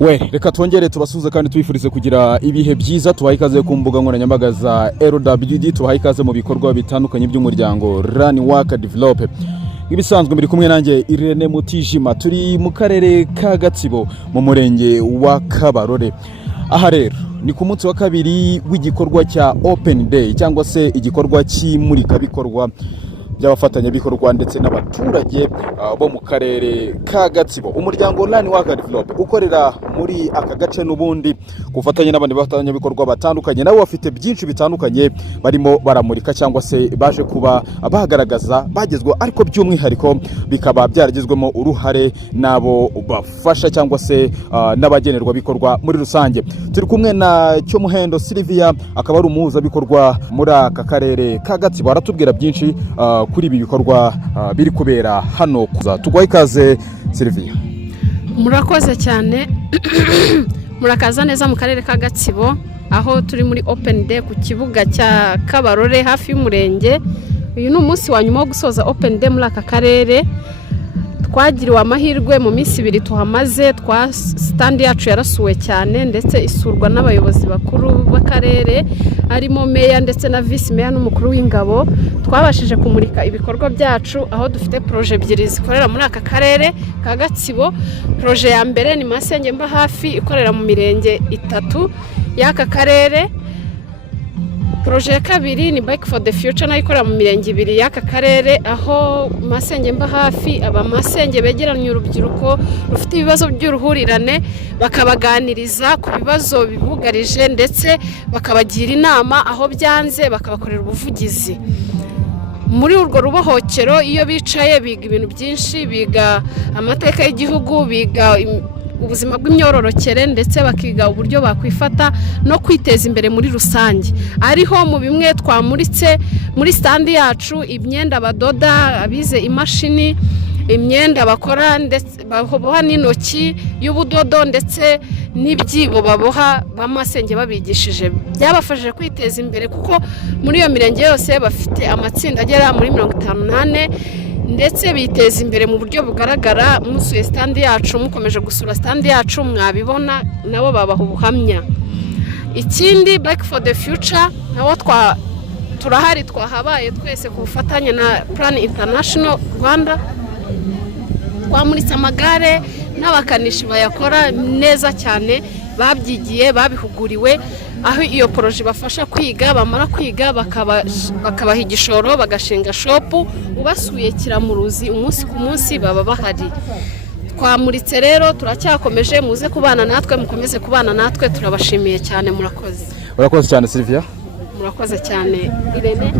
We reka twongere tubasuhuze kandi tubifurize kugira ibihe byiza. Tubaha ikaze ku mbuga nkoranyambaga za LWD, tubaha ikaze mu bikorwa bitandukanye by'umuryango Run Work Develop. Ibisanzwe mbiri kumwe nanjye Irene Mutijima, turi mu karere ka Gatsibo mu murenge wa Kabarore. Aha rero ni ku munsi wa kabiri w'igikorwa cya Open Day cyangwa se igikorwa cy'imurika bikorwa by'abafatanyabikorwa ndetse n'abaturage bo mu karere ka Gatsibo. Umuryango Run Work Develop ukorera muri aka gace n'ubundi gufatanya n'abandi bafatanyabikorwa batandukanye, nabo bafite byinshi bitandukanye barimo baramurika cyangwa se baje kuba bagaragaza bagezwe, ariko by'umwihariko bikaba byaragizwemo uruhare nabo bafasha cyangwa se n'abagenerwa bikorwa muri rusange. Turi kumwe na Cyomuhendo Sylvia, akaba ari umuhuza bikorwa muri aka karere ka Gatsibo, aratubwira byinshi kuri ibi bikorwa biri kubera hano. Tugwaye ikaze Sylvia. Murakoze cyane. Murakaza neza mu karere ka Gatsibo, aho turi muri Open Day ku kibuga cya Kabarore hafi y'umurenge. Uyu ni umunsi wa nyuma wo gusoza Open Day muri aka karere. Twagiriwe amahirwe mu minsi ibiri tuhamaze, stand yacu yarasuwe cyane ndetse isurwa n'abayobozi bakuru b'akarere, arimo meya ndetse na vice meya n'umukuru w'ingabo. Twabashije kumurika ibikorwa byacu aho dufite projet ebyiri zikorera muri aka karere ka Gatsibo. Projet ya mbere ni Masenge mba hafi ikorera mu mirenge 3 y'aka karere. Projet ya kabiri ni Bike for the Future nayo ikorera mu mirenge 2 y'aka karere, aho Masenge mba hafi abamasenge begeranye urubyiruko rufite ibibazo by'uruhurirane bakabaganiriza ku bibazo bibugarije ndetse bakabagira inama, aho byanze bakabakorera ubuvugizi. Muri urwo rubohokero iyo bicaye biga ibintu byinshi, biga amateka y'igihugu, biga ubuzima bw'imyororokere ndetse bakiga uburyo bakwifata no kwiteza imbere muri rusange. Ariho mu bimwe twamuritse muri stand yacu: imyenda badoda, abize imashini, imyenda bakora ndetse baboha n'intoki y'ubudodo ndetse n'ibyibo baboha bamasenge babigishije. Byabafashije kwiteza imbere kuko muri iyo mirenge yose bafite amatsinda agera muri 58 ndetse biteza imbere mu buryo bugaragara. Musuye stand yacu, mukomeje gusura stand yacu mwabibona, nabo babaha ubuhamya. Ikindi Bike for the Future nabo turahari, twahabaye twese ku bufatanye na Plan International Rwanda. Twamuritse amagare n'abakanishi bayakora neza cyane, babyigiye babihuguriwe, aho iyo projet bafasha kwiga, bamara kwiga bakabaha igishoro bagashinga shop. Ubasuye Kiramuruzi umunsi ku munsi baba bahari. Twamuritse rero, turacyakomeje, muze kubana natwe, mukomeze kubana natwe, turabashimiye cyane. Murakoze. Urakoze cyane Sylvia. Murakoze cyane Irene.